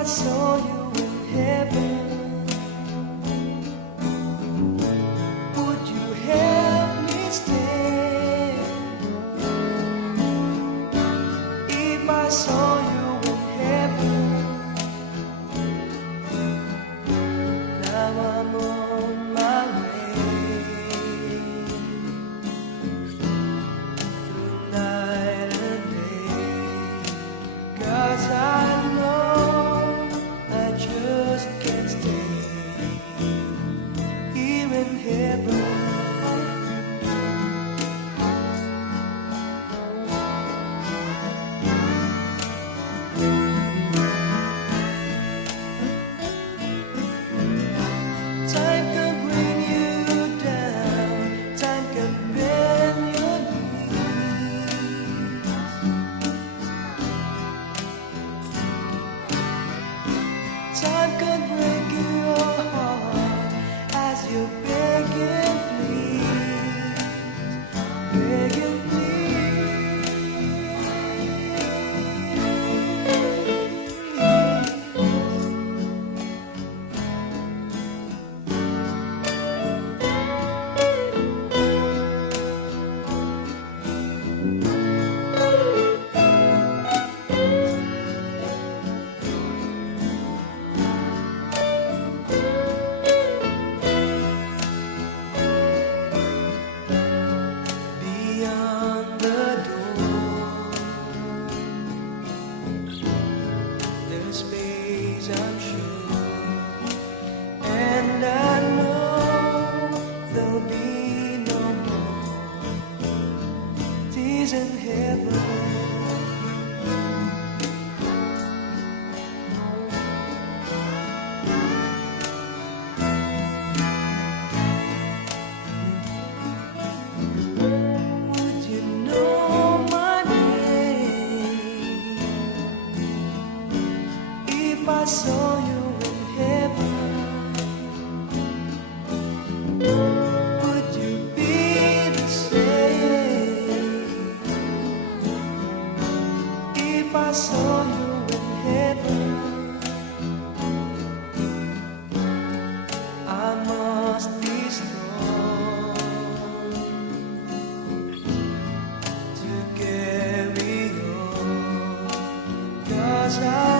I saw you in heaven, would you help me stay? If I saw you in heaven, now I'm on my way through night and day, 'cause I know I just can't stay here in heaven. Time can bring you down, time can bend your knees. Time can break your heart as you beg and please, beg and beyond the door, there's space, I'm sure, and I know there'll be no more tears in heaven. Would you know my name if I saw you in heaven? Would you be the same if I saw you in heaven? I must be strong to carry on, 'cause I